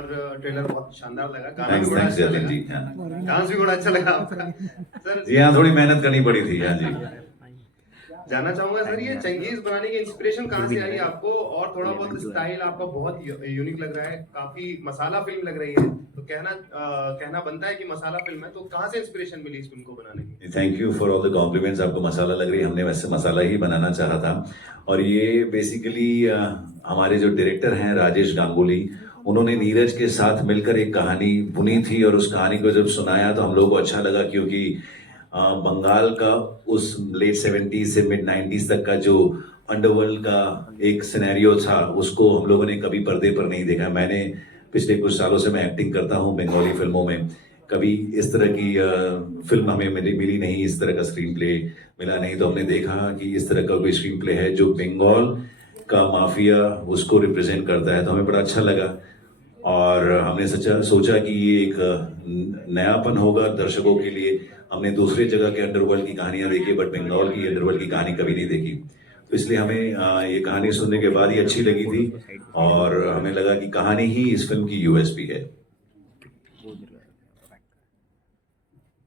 और ट्रेलर बहुत शानदार लगा, गाना भी बड़ा अच्छा लगा, डांस भी बड़ा अच्छा लगा आपका सर। जी हाँ, थोड़ी मेहनत करनी पड़ी थी। हाँ जी, जानना चाहूंगा सर, ये चंगेज बनाने की इंस्पिरेशन कहाँ से आई आपको, और थोड़ा बहुत स्टाइल आपका बहुत यूनिक लग रहा है, काफी मसाला फिल्म लग रही है, तो कहना बनता है कि मसाला फिल्म है, तो कहाँ से इंस्पिरेशन मिली इस फिल्म को बनाने की? Thank you for all the compliments. आपको मसाला लग रही है, हमने वैसे मसाला ही बनाना चाहा था। और ये बेसिकली हमारे जो डायरेक्टर हैं राजेश गांगुली, उन्होंने नीरज के साथ मिलकर एक कहानी बुनी थी, और उस कहानी को जब सुनाया तो हम लोगों को अच्छा लगा, क्योंकि बंगाल का उस लेट 70s से मिड 90s तक का जो अंडरवर्ल्ड का एक सिनेरियो था, उसको हम लोगों ने कभी पर्दे पर नहीं देखा। मैंने पिछले कुछ सालों से मैं एक्टिंग करता हूँ बंगाली फिल्मों में, कभी इस तरह की फिल्म हमें मिली नहीं, इस तरह का स्क्रीन प्ले मिला नहीं। तो हमने देखा कि इस तरह का कोई स्क्रीन प्ले है जो बंगाल का माफिया उसको रिप्रेजेंट करता है, तो हमें बड़ा अच्छा लगा। और हमने सोचा कि ये एक नयापन होगा दर्शकों के लिए। हमने दूसरे जगह के अंडरवर्ल्ड की कहानियां देखी, बट बंगाल की अंडरवर्ल्ड की कहानी कभी नहीं देखी, तो इसलिए हमें ये कहानी सुनने के बाद ही अच्छी लगी थी, और हमें लगा कि कहानी ही इस फिल्म की यूएसपी है।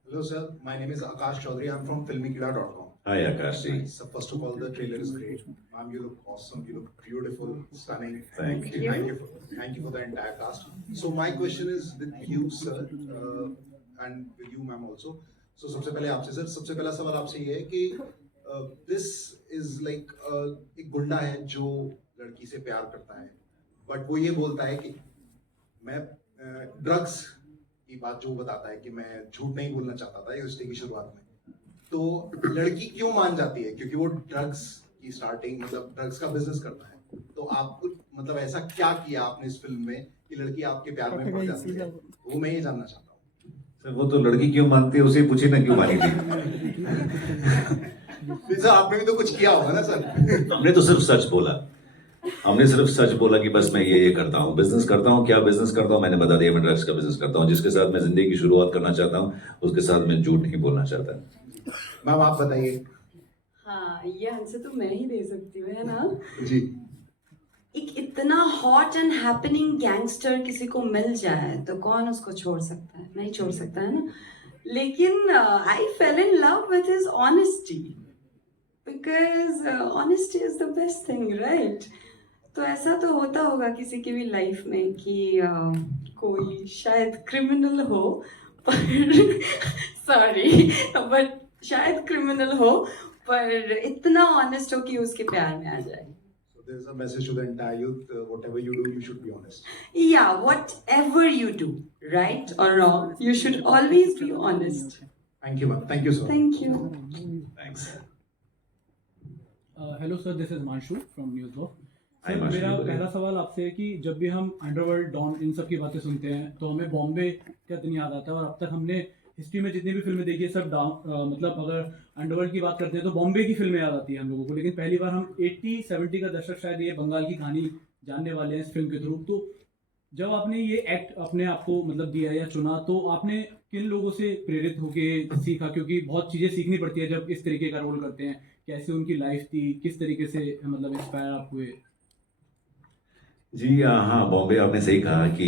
Hello sir, my name is Akash Chaudhary. I'm from filmykida.com. Hi Akash ji. So first of all, the trailer is great. Ma'am, you look awesome. You look beautiful, stunning. Thank you. Thank you for the entire cast. So my question is with you, sir, and with you, ma'am, also. So सबसे पहले आपसे sir, सबसे पहला सवाल आपसे ये है कि this is like एक गुंडा है जो लड़की से प्यार करता है, बट वो ये बोलता है कि मैं ड्रग्स की बात जो बताता है कि मैं झूठ नहीं बोलना चाहता था रिश्ते की शुरुआत में, तो लड़की क्यों मान जाती है? क्योंकि वो ड्रग्स की स्टार्टिंग मतलब ड्रग्स का बिजनेस करता है, तो आपको मतलब ऐसा क्या किया आपने इस फिल्म में कि लड़की आपके प्यार में पड़ जाती है? वो मैं ये जानना चाहता हूँ सर। वो तो लड़की क्यों मानती है, उसे पूछे ना क्यों मानी थी। सर आपने भी तो कुछ किया होगा ना सर? हमने तो सिर्फ सच बोला, हमने सिर्फ सच बोला कि बस मैं ये करता हूँ, बिजनेस करता हूँ। क्या बिजनेस करता हूँ मैंने बता दिया, मैं ड्रग्स का बिजनेस करता हूँ। जिसके साथ मैं जिंदगी की शुरुआत करना चाहता हूँ उसके साथ मैं झूठ नहीं बोलना चाहता। मैम आप बताइए। हाँ, ये आंसर तो मैं ही दे सकती हूँ, है ना जी। एक इतना हॉट एंड हैपनिंग गैंगस्टर किसी को मिल जाए तो कौन उसको छोड़ सकता है? नहीं छोड़ सकता, है ना। लेकिन I fell in love with his honesty, because honesty is the best thing, right? तो ऐसा तो होता होगा किसी की भी लाइफ में कि कोई शायद क्रिमिनल हो, पर सॉरी बट शायद क्रिमिनल हो पर इतना ऑनेस्ट हो कि उसके प्यार में आ जाए। So there's a message to the entire youth, whatever you do, you should be honest. Yeah, whatever you do, right or wrong, you should always be honest. Thank you, ma'am. Thank you, sir. Thank you. Thanks. Hello sir, this is Manshu from news walk. Hi, Manshu, मेरा बोलिए। पहला सवाल आपसे है कि जब भी हम अंडरवर्ल्ड, डॉन, इन सब की बातें सुनते हैं तो हमें बॉम्बे का दिन याद आता है, और अब तक हमने हिस्ट्री में जितनी भी फिल्में देखी है सब मतलब अगर अंडरवर्ल्ड की बात करते हैं तो बॉम्बे की फिल्में याद आती है हम लोगों को। लेकिन पहली बार हम 80-70 का दशक शायद ये बंगाल की कहानी जानने वाले हैं इस फिल्म के थ्रू। तो जब आपने ये एक्ट अपने आप को मतलब दिया या चुना, तो आपने किन लोगों से प्रेरित होके सीखा? क्योंकि बहुत चीज़ें सीखनी पड़ती है जब इस तरीके का रोल करते हैं। कैसे उनकी लाइफ थी, किस तरीके से मतलब इंस्पायर आप हुए? जी हाँ, बॉम्बे आपने सही कहा कि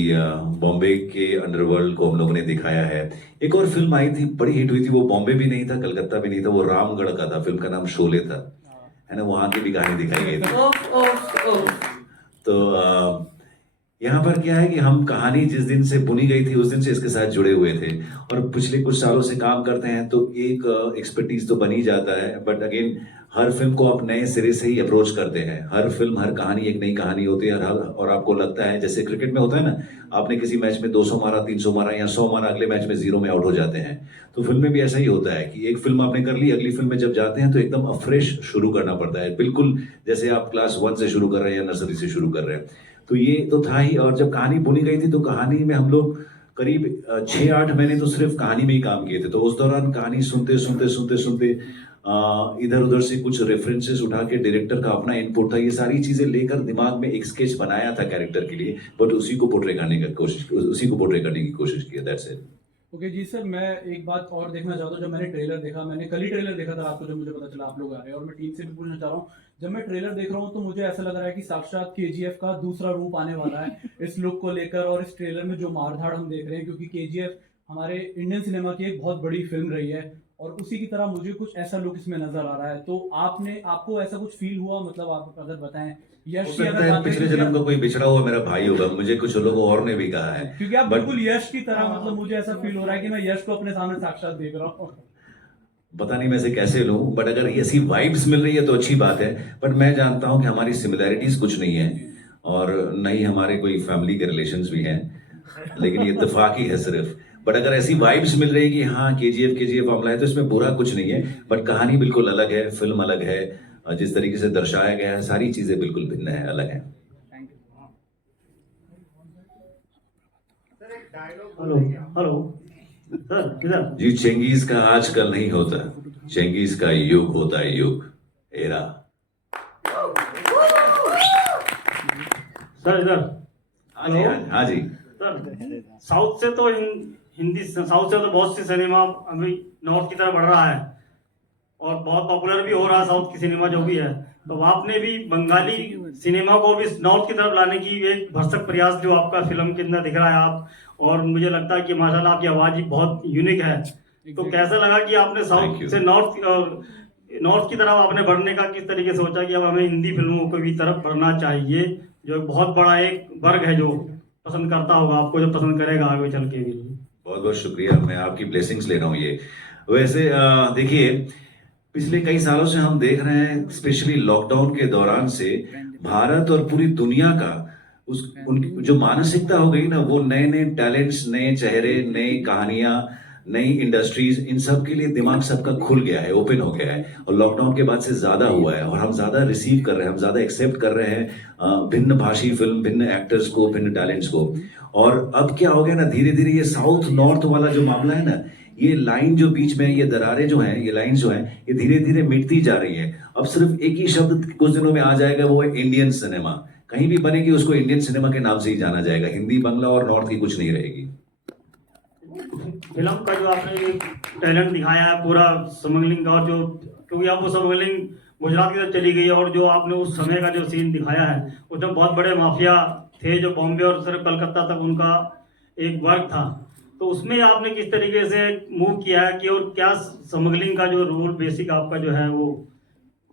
बॉम्बे के अंडरवर्ल्ड को हम लोगों ने दिखाया है। एक और फिल्म आई थी, बड़ी हिट हुई थी, वो बॉम्बे भी नहीं था, कलकत्ता भी नहीं था, वो रामगढ़ का था। फिल्म का नाम शोले था, है ना। वहाँ की भी कहानी दिखाई गई थी। ओफ ओफ ओफ। तो यहाँ पर क्या है कि हम कहानी जिस दिन से बुनी गई थी उस दिन से इसके साथ जुड़े हुए थे, और पिछले कुछ सालों से काम करते हैं, तो एक एक्सपर्टीज तो बन ही जाता है। बट अगेन हर फिल्म को आप नए सिरे से ही अप्रोच करते हैं। हर फिल्म, हर कहानी एक नई कहानी होती है। और आपको लगता है जैसे क्रिकेट में होता है ना, आपने किसी मैच में 200 मारा, 300 मारा या 100 मारा, अगले मैच में 0 में आउट हो जाते हैं। तो फिल्म में भी ऐसा ही होता है कि एक फिल्म आपने कर ली, अगली फिल्म में जब जाते हैं तो एकदम अफ्रेश शुरू करना पड़ता है, बिल्कुल जैसे आप क्लास 1 से शुरू कर रहे हैं या नर्सरी से शुरू कर रहे हैं। तो ये तो था ही। और जब कहानी बुनी गई थी तो कहानी में हम लोग करीब 6-8 महीने तो सिर्फ कहानी में ही काम किए थे। तो उस दौरान कहानी सुनते इधर उधर से कुछ रेफरेंसेस उठा के डायरेक्टर का अपना इनपुट था, ये सारी चीजें लेकर दिमाग में एक स्केच बनाया था कैरेक्टर के लिए, बट उसी को पोर्ट्रे करने की कोशिश की। That's it. ओके जी सर, मैं एक बात और देखना चाहता हूँ। जब मैंने ट्रेलर देखा, मैंने कल ही ट्रेलर देखा था रात को, जब मुझे पता चला आप लोग आ रहे हैं, और मैं टीम से भी पूछना चाह रहा हूँ, जब मैं ट्रेलर देख रहा हूँ तो मुझे ऐसा लग रहा है कि साक्षात केजीएफ का दूसरा रूप आने वाला है इस लुक को लेकर, और इस ट्रेलर में जो मारधाड़ हम देख रहे हैं, क्योंकि केजीएफ हमारे इंडियन सिनेमा की एक बहुत बड़ी फिल्म रही है, और उसी की तरह मुझे कुछ ऐसा लुक इसमें नजर आ रहा है। तो आपको ऐसा कुछ फील हुआ, मतलब आप अगर बताएं। हो यश की सकता अगर है बात पिछले करें, जन्म का कोई बिछड़ा हुआ मेरा भाई होगा, मुझे कुछ लोगों और ने भी कहा है। क्योंकि आप But- बिल्कुल यश की तरह, मतलब मुझे ऐसा फील हो रहा है कि मैं यश को अपने सामने साक्षात देख रहा हूँ। पता नहीं मैं इसे कैसे लूं, बट अगर ऐसी वाइब्स मिल रही है तो अच्छी बात है। बट मैं जानता हूं कि हमारी सिमिलैरिटीज कुछ नहीं है, और न ही हमारे कोई फैमिली के रिलेशंस भी हैं, लेकिन ये इत्तेफाक ही है सिर्फ। बट अगर ऐसी वाइब्स मिल रही है कि हाँ केजीएफ मामला है, तो इसमें बुरा कुछ नहीं है। बट कहानी बिल्कुल अलग है, फिल्म अलग है, जिस तरीके से दर्शाया गया है सारी चीजें बिल्कुल भिन्न है, अलग है। Thank you. Hello hello sir, किधर? जी, चेंगीज का आजकल नहीं होता, चेंगीज का युग होता है, युग, एरा। सर इधर। हाँ जी, हाँ जी। सर साउथ से तो हिंदी, साउथ से तो बहुत सी सिनेमा अभी नॉर्थ की तरफ बढ़ रहा है, और बहुत पॉपुलर भी हो रहा है साउथ की सिनेमा जो भी है। तो आपने भी बंगाली सिनेमा को भी नॉर्थ की तरफ लाने की एक भरसक प्रयास जो आपका फिल्म के अंदर दिख रहा है आप, और मुझे लगता है कि माशाल्लाह आपकी आवाज ही बहुत यूनिक है। तो कैसा लगा कि आपने Thank साउथ you. से नॉर्थ की तरफ आपने बढ़ने का किस तरीके से सोचा कि अब हमें हिंदी फिल्मों को भी तरफ बढ़ना चाहिए, जो एक बहुत बड़ा एक वर्ग है जो पसंद करता होगा आपको, जो पसंद करेगा आगे चल के भी। बहुत बहुत शुक्रिया, मैं आपकी ब्लेसिंग्स ले रहा हूँ ये। वैसे देखिए, पिछले कई सालों से हम देख रहे हैं, स्पेशली लॉकडाउन के दौरान से भारत और पूरी दुनिया का उनकी जो मानसिकता हो गई ना, वो नए नए टैलेंट्स, नए चेहरे, नई कहानियां, नई इंडस्ट्रीज, इन सब के लिए दिमाग सबका खुल गया है, ओपन हो गया है, और लॉकडाउन के बाद से ज्यादा हुआ है, और हम ज्यादा रिसीव कर रहे हैं, हम ज्यादा एक्सेप्ट कर रहे हैं भिन्न भाषी फिल्म, भिन्न एक्टर्स को, भिन्न टैलेंट्स को। और अब क्या हो गया ना, धीरे धीरे ये साउथ नॉर्थ वाला जो मामला है ना, ये लाइन जो बीच में, ये दरारें जो हैं, ये लाइन जो हैं, ये धीरे धीरे मिटती जा रही है। अब सिर्फ एक ही शब्द कुछ दिनों में आ जाएगा, वो है इंडियन सिनेमा। कहीं भी बनेगी उसको इंडियन सिनेमा के नाम से ही जाना जाएगा, हिंदी, बांग्ला और नॉर्थ की कुछ नहीं रहेगी। फिल्म का जो आपने टैलेंट दिखाया है पूरा स्मगलिंग का, और जो क्योंकि आप वो स्मगलिंग गुजरात की तरफ चली गई है, और जो आपने उस समय का जो सीन दिखाया है उसमें बहुत बड़े माफिया थे जो बॉम्बे और सिर्फ कलकत्ता तक उनका एक वर्ग था। तो उसमें आपने किस तरीके से मूव किया है कि, और क्या स्मगलिंग का जो रोल बेसिक आपका जो है वो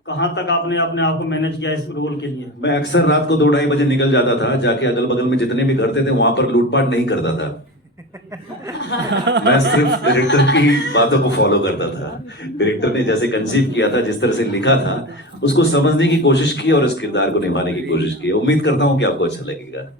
कहाँ तक आपने अपने आप को मैनेज किया इस रोल के लिए? मैं अक्सर रात को 2-2:30 बजे निकल जाता था, जाके अगल बगल में जितने भी घर थे वहां पर लूटपाट नहीं करता था। मैं सिर्फ डायरेक्टर की बातों को फॉलो करता था। डायरेक्टर ने जैसे कंसीव किया था, जिस तरह से लिखा था, उसको समझने की कोशिश की और उस किरदार को निभाने की कोशिश की। उम्मीद करता हूं कि आपको अच्छा लगेगा।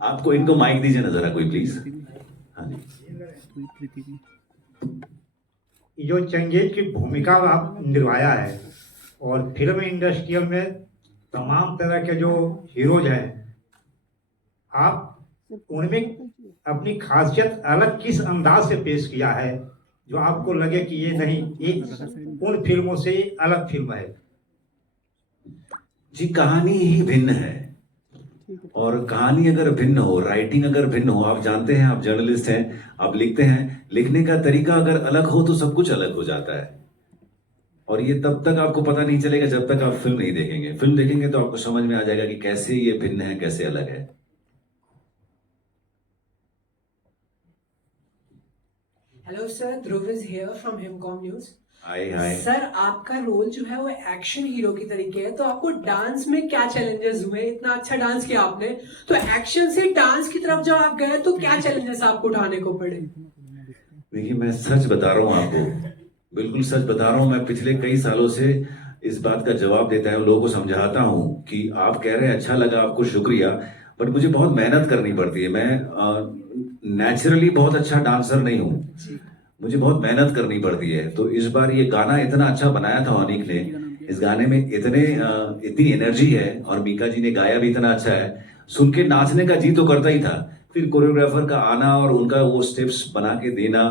आपको इनको माइक दीजिए ना जरा कोई, प्लीज। हाँ जी। जो चंगेज की भूमिका आप निभाया है, और फिल्म इंडस्ट्री में तमाम तरह के जो हीरोज हैं, आप उनमें अपनी खासियत अलग किस अंदाज से पेश किया है, जो आपको लगे कि ये नहीं, एक उन फिल्मों से अलग फिल्म है? जी, कहानी ही भिन्न है, और कहानी अगर भिन्न हो, राइटिंग अगर भिन्न हो, आप जानते हैं, आप जर्नलिस्ट हैं, आप लिखते हैं, लिखने का तरीका अगर अलग हो तो सब कुछ अलग हो जाता है। और ये तब तक आपको पता नहीं चलेगा जब तक आप फिल्म नहीं देखेंगे। फिल्म देखेंगे तो आपको समझ में आ जाएगा कि कैसे ये भिन्न है, कैसे अलग है। Hello sir, Dhruv is here from Himcom News. Hi. Sir आपका रोल जो है वो एक्शन हीरो की तरीके है, तो आपको डांस में क्या चैलेंजेस हुए? इतना अच्छा डांस किया आपने, तो एक्शन से डांस की तरफ जब आप गए तो क्या चैलेंजेस आपको उठाने को पड़े? देखिए, मैं सच बता रहा हूँ आपको, बिल्कुल सच बता रहा हूँ। मैं पिछले कई सालों से इस बात का जवाब देता है, लोगों को समझाता हूँ कि आप कह रहे हैं अच्छा लगा आपको, शुक्रिया, बट मुझे बहुत मेहनत करनी पड़ती है। मैं नेचुरली बहुत अच्छा डांसर नहीं हूँ, मुझे बहुत मेहनत करनी पड़ती है। तो इस बार ये गाना इतना अच्छा बनाया था अनीक ने, इस गाने में इतनी एनर्जी है, और मीका जी ने गाया भी इतना अच्छा है, सुन के नाचने का जी तो करता ही था। फिर कोरियोग्राफर का आना और उनका वो स्टेप्स बना के देना,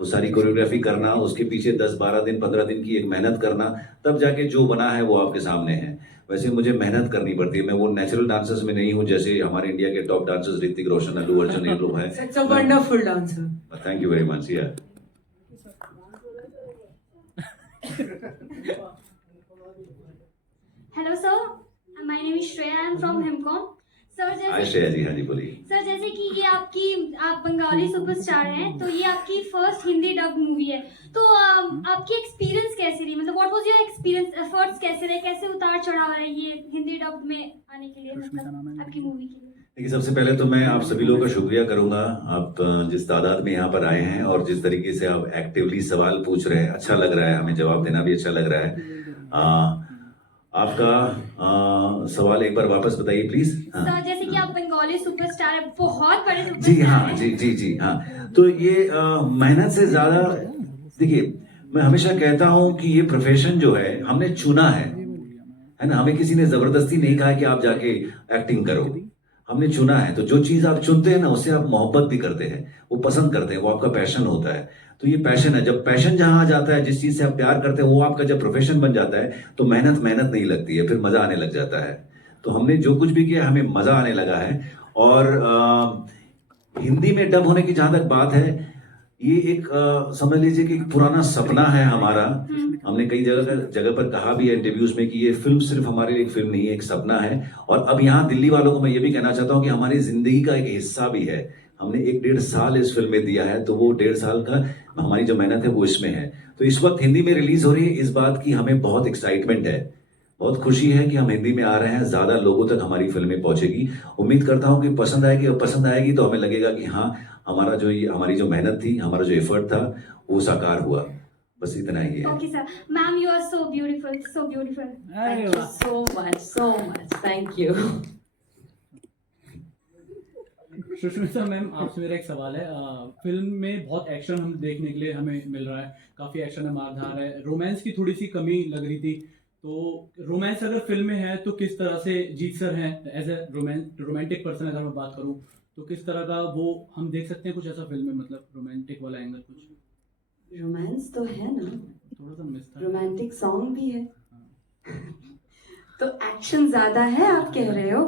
वो सारी कोरियोग्राफी करना, उसके पीछे 10-12 दिन 15 दिन की एक मेहनत करना, तब जाके जो बना है वो आपके सामने है। वैसे मुझे मेहनत करनी पड़ती है, मैं वो नेचुरल डांसर्स में नहीं हूँ जैसे हमारे इंडिया के टॉप डांसर्स ऋतिक रोशन, अल्लू अर्जुन, ये लोग हैं। Such a wonderful dancer. Thank you very much. या hello sir, my name is Shreya, I am from Himcom. Sir hi जैसे श्रेया जी, हाँ जी बोलिए। सर जैसे कि ये आप बंगाली सुपरस्टार हैं, तो ये आपकी फर्स्ट हिंदी डब मूवी है, तो आपकी एक्सपीरियंस कैसी रही? मतलब what was your experience, efforts कैसे रहे, कैसे उतार चढ़ाव रहे ये हिंदी डब में आने के लिए, मतलब आपकी मूवी के लिए? देखिए, सबसे पहले तो मैं आप सभी लोगों का शुक्रिया करूंगा, आप जिस तादाद में यहाँ पर आए हैं और जिस तरीके से आप एक्टिवली सवाल पूछ रहे हैं, अच्छा लग रहा है, हमें जवाब देना भी अच्छा लग रहा है। आपका सवाल एक बार वापस बताइए प्लीज। हाँ। सर जैसे कि आप बंगाली सुपरस्टार है, बहुत बड़े जी सुपरस्टार हाँ, हैं। जी हाँ। तो ये मेहनत से ज्यादा, देखिए मैं हमेशा कहता हूँ कि ये प्रोफेशन जो है हमने चुना है ना, हमें किसी ने जबरदस्ती नहीं कहा कि आप जाके एक्टिंग करो, हमने चुना है। तो जो चीज आप चुनते हैं ना, उससे आप मोहब्बत भी करते हैं, वो पसंद करते हैं, वो आपका पैशन होता है। तो ये पैशन है, जब पैशन जहां आ जाता है, जिस चीज से आप प्यार करते हैं, वो आपका जब प्रोफेशन बन जाता है, तो मेहनत नहीं लगती है, फिर मजा आने लग जाता है। तो हमने जो कुछ भी किया, हमें मजा आने लगा है। और हिंदी में डब होने की जहां तक बात है, ये एक समझ लीजिए कि एक पुराना सपना है हमारा। हमने कई जगह पर कहा भी है इंटरव्यूज में कि ये फिल्म सिर्फ हमारे लिए एक फिल्म नहीं है, एक सपना है। और अब यहाँ दिल्ली वालों को मैं ये भी कहना चाहता हूँ कि हमारी जिंदगी का एक हिस्सा भी है। हमने 1-1.5 साल इस फिल्म में दिया है, तो वो 1.5 साल का हमारी जो मेहनत है वो इसमें है। तो इस वक्त हिंदी में रिलीज हो रही है, इस बात की हमें बहुत एक्साइटमेंट है, बहुत खुशी है कि हम हिंदी में आ रहे हैं, ज्यादा लोगों तक हमारी फिल्में पहुंचेगी। उम्मीद करता हूं कि पसंद आएगी, और पसंद आएगी तो हमें लगेगा कि हाँ, हमारी जो मेहनत थी, हमारा जो एफर्ट था, वो साकार हुआ। बस इतना ही है। Okay sir. Ma'am you are so beautiful, so beautiful. Thank you so much. Thank you. Sushmita ma'am, आपसे मेरा एक सवाल है। फिल्म में बहुत एक्शन हम देखने के लिए हमें मिल रहा है, काफी एक्शन है, मारधार है, रोमांस की थोड़ी सी कमी लग रही थी। तो रोमांस अगर फिल्म में है तो किस तरह से जीत सर हैं एज ए रोमांटिक पर्सन, अगर मैं बात करूं तो किस तरह का वो हम देख सकते हैं कुछ ऐसा फिल्म में, मतलब रोमांटिक वाला एंगल कुछ? रोमांस तो है ना, थोड़ा सा मिस था। रोमांटिक सॉन्ग भी है। तो एक्शन ज्यादा है आप कह रहे हो,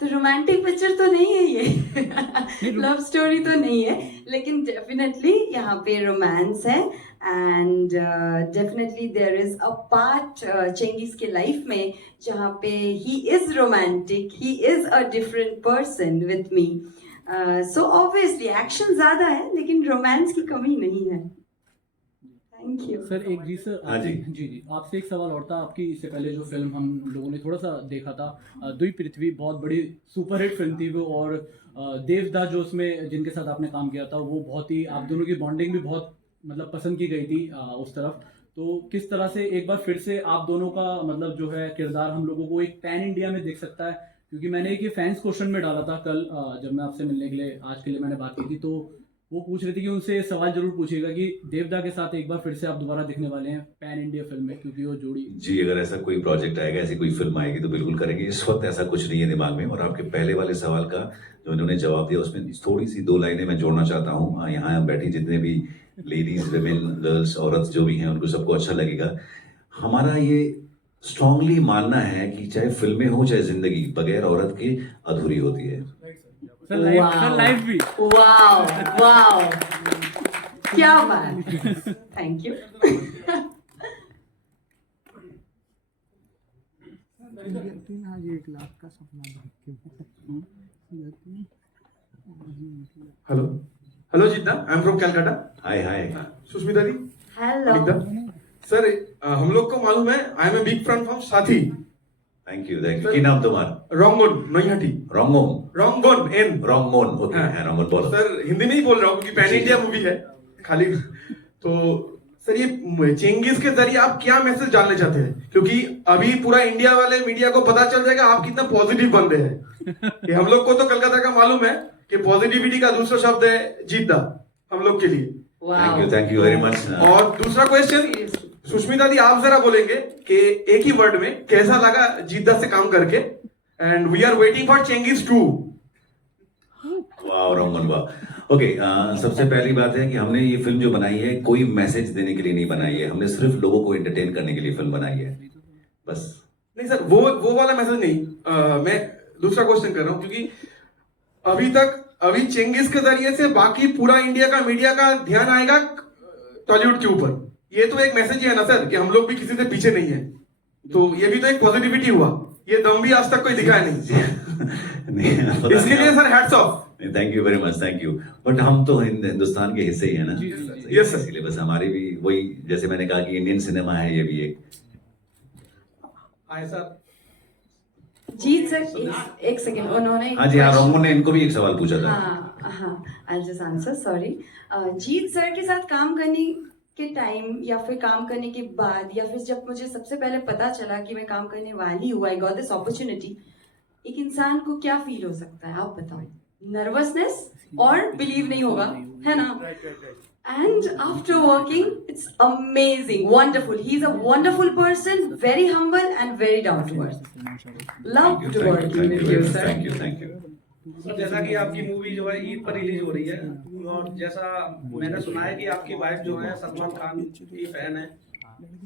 तो रोमांटिक पिक्चर तो नहीं है ये, लव स्टोरी तो नहीं है, लेकिन डेफिनेटली यहाँ पे रोमांस है। And definitely there is a part Chengiz के लाइफ में जहाँ पे he is romantic, he is a different person with me. So obviously action ज्यादा है, लेकिन रोमांस की कमी नहीं है। थैंक यू सर एक जी सर, हाँ जी। जी आपसे एक सवाल और था। आपकी इससे पहले जो फिल्म हम लोगों ने थोड़ा सा देखा था, दुई पृथ्वी, बहुत बड़ी सुपरहिट फिल्म थी वो, और देवदा जो उसमें जिनके साथ आपने काम किया था, वो बहुत ही, आप दोनों की बॉन्डिंग भी बहुत मतलब पसंद की गई थी उस तरफ। तो किस तरह से एक बार फिर से आप दोनों का मतलब जो है किरदार हम लोगों को एक पैन इंडिया में देख सकता है? क्योंकि मैंने एक ये फैंस क्वेश्चन में डाला था कल, जब मैं आपसे मिलने के लिए आज के लिए मैंने बात की थी, तो वो पूछ रही थी कि उनसे सवाल जरूर पूछिएगा कि देवदा के साथ एक बार फिर से आप दोबारा दिखने वाले हैं पैन इंडिया फिल्म में, क्योंकि वो जोड़ी। जी, अगर ऐसा कोई प्रोजेक्ट आएगा, ऐसी कोई फिल्म आएगी तो बिल्कुल करेंगे। इस वक्त ऐसा कुछ नहीं है दिमाग में। और आपके पहले वाले सवाल का जो इन्होंने जवाब दिया, उसमें थोड़ी सी 2 लाइनें मैं जोड़ना चाहता हूँ। यहाँ बैठी जितने भी लेडीज, विमेन, गर्ल्स, औरत जो भी हैं, उनको सबको अच्छा लगेगा। हमारा ये स्ट्रांगली मानना है कि चाहे फिल्में हो चाहे जिंदगी, बगैर औरत के अधूरी होती है। सर लाइफ भी। वाओ, क्या बात, thank you. Hello Jeeta, I am from Calcutta. Hi Sushmita di, hello Anita sir, हम लोग को मालूम है, I am a big fan from Saathi. Thank you. की नाम तुम्हारा? रंगोन नईहाटी। रंगोन एन रंगोन, ओके। हाँ। रंगोन बोलो सर हिंदी में ही बोल रहा हूँ क्योंकि पैन इंडिया मूवी है खाली। तो सर ये चेंगिस के जरिए आप क्या मैसेज डालना चाहते हैं? क्योंकि अभी पूरा इंडिया वाले मीडिया को पता चल जाएगा आप कितना पॉजिटिव बंदे हैं। कि हम लोग को तो कलकत्ता का मालूम है कि पॉजिटिविटी का दूसरा शब्द है जीतदा, हम लोग के लिए। Thank you very much. और दूसरा क्वेश्चन, सुष्मिता दी आप जरा बोलेंगे कि एक ही वर्ड में कैसा लगा जीतदा से काम करके? And we are waiting for Chengiz 2। वाह रंगन वाह। ओके, सबसे पहली बात है कि हमने ये फिल्म जो बनाई है कोई मैसेज देने के लिए नहीं बनाई है, हमने सिर्फ लोगों को एंटरटेन करने के लिए फिल्म बनाई है बस। नहीं सर, वो वाला मैसेज नहीं। मैं दूसरा क्वेश्चन कर रहा हूँ, क्योंकि अभी चेंगिस के जरिए से बाकी पूरा इंडिया का मीडिया का ध्यान आएगा टॉलीवुड के ऊपर। ये तो एक मैसेज ही है ना सर कि हम लोग भी किसी से पीछे नहीं है, तो ये भी तो एक पॉजिटिविटी हुआ। ये दम भी आज तक कोई दिखाया नहीं। इसके लिए sir hats off. Thank you very much, thank you. But हम तो हिंदुस्तान के हिस्से ही है ना। Yes sir. इसलिए बस हमारी भी वही, जैसे मैंने कहा कि इंडियन सिनेमा है, ये भी एक। Hi sir. जीत सर, एक सेकंड, उन्होंने हाँ जी, हाँ, रोमो ने इनको भी एक सवाल पूछा था। हाँ, I just answer, sorry. Jeet sir के साथ काम करने के टाइम या फिर काम करने के बाद या फिर जब मुझे सबसे पहले पता चला कि मैं काम करने वाली हूँ, आई गॉट दिस अपॉर्चुनिटी, एक इंसान को क्या फील हो सकता है आप बताओ? नर्वसनेस और बिलीव नहीं होगा, है ना? And after working, it's amazing, wonderful. He's a wonderful person, very humble and very down to earth. Love to working with you, sir. Thank you. Sir, जैसा कि आपकी मूवी जो है ईद पर रिलीज हो रही है, और जैसा मैंने सुना है कि आपकी वाइफ जो है सलमान खान की फैन है,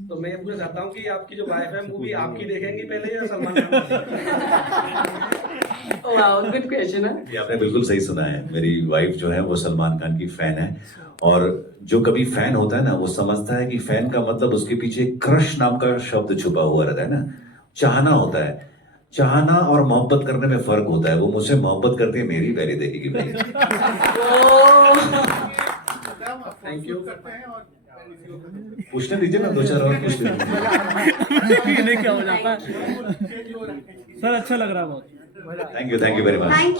तो मैं ये पूछना चाहता हूँ कि आपकी जो वाइफ है मूवी आपकी देखेंगी पहले या Salman Khan? Wow, good question, huh? ये आपने बिल्कुल सही सुना है। मेरी वाइफ जो है वो सलमान खान की फैन है, और जो कभी फैन होता है ना, वो समझता है कि फैन का मतलब उसके पीछे क्रश नाम का शब्द छुपा हुआ रहता है ना। चाहना होता है, चाहना और मोहब्बत करने में फर्क होता है। वो मुझसे मोहब्बत करती है, मेरी पहले देखेगी भाई। Thank you. पूछने दीजिए ना, दो चार और पूछ लीजिए। क्या हो जाता है सर, अच्छा लग रहा है बहुत। Thank you very much. Thank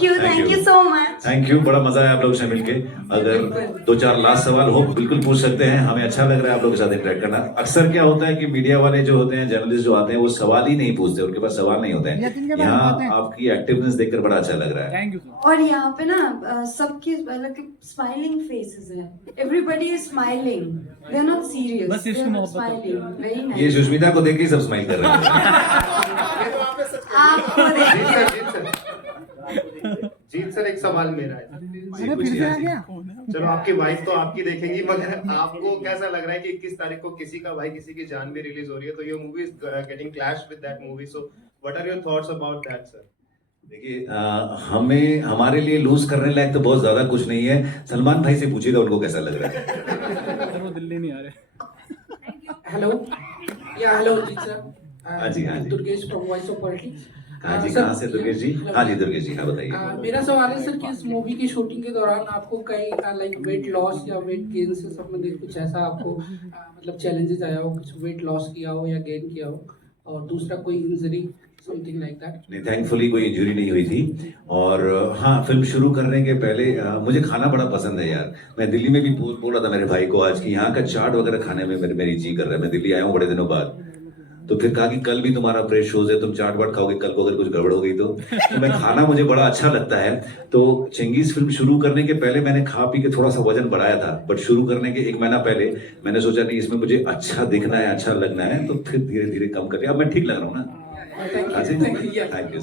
you so much. Thank you, बड़ा मजा आया आप लोगों से मिलके। अगर दो चार लास्ट सवाल हो बिल्कुल पूछ सकते हैं, हमें अच्छा लग रहा है आप लोगों के साथ इंटरेक्ट करना। अक्सर क्या होता है कि मीडिया वाले जो होते हैं, जर्नलिस्ट जो आते हैं, वो सवाल ही नहीं पूछते, उनके पास सवाल नहीं होते हैं। यहाँ आपकी एक्टिवनेस देखकर बड़ा अच्छा लग रहा है। Thank you. और यहाँ पे ना सबके मतलब स्माइलिंग फेसेस हैं, everybody is smiling, they are not serious, बस इसको मोहब्बत है। स्माइलिंग, वेरी ये नाइस। सुष्मिता को देख के ही सब स्माइल कर रहे हैं। आपको जीत सर, एक सवाल मेरा है। चलो, आपकी वाइफ तो आपकी देखेंगी, मगर आपको कैसा लग रहा है कि 21 तारीख को किसी का भाई किसी की जान भी रिलीज हो रही है, तो your movie is getting clash with that movie, so what are your thoughts about that sir? देखिए, हमें हमारे लिए लूज करने लायक तो बहुत ज्यादा कुछ नहीं है। सलमान भाई से पूछिएगा उनको कैसा लग रहा है। सर, वो दिल्ली नहीं आ रहे। हेलो, या हेलो जीत सर। हाँ जी, हाँ जी। Durgesh from voice of politics. हाँ जी, कहाँ से दुर्गेश जी? हाँ जी, दुर्गेश जी, हाँ बताइए। मेरा सवाल है सर कि इस मूवी की शूटिंग के दौरान आपको कई लाइक वेट लॉस या वेट गेन से संबंधित कुछ ऐसा आपको मतलब चैलेंजेस आया हो, कुछ वेट लॉस किया हो या गेन किया हो, और दूसरा कोई इंजरी समथिंग लाइक दैट? नहीं, थैंकफुली कोई इंजरी नहीं हुई थी। और हाँ, फिल्म शुरू करने के पहले मुझे खाना बड़ा पसंद है यार। मैं दिल्ली में भी बोल रहा था मेरे भाई को आज की यहाँ का चाट वगैरह खाने में मेरी जी कर रहा है। मैं दिल्ली आया हूँ बड़े दिनों बाद, तो फिर कहा कि कल भी तुम्हारा प्रेस शोज है, तुम चाट वाट खाओगे, कल को अगर कुछ गड़बड़ हो गई तो मैं खाना मुझे बड़ा अच्छा लगता है। तो चेंगीज फिल्म शुरू करने के पहले मैंने खा पी के थोड़ा सा वजन बढ़ाया था, बट शुरू करने के 1 महीना पहले मैंने सोचा नहीं, इसमें मुझे अच्छा दिखना है, अच्छा लगना है, तो फिर धीरे धीरे कम कर लिया। अब मैं ठीक लग रहा हूँ ना। Thank you.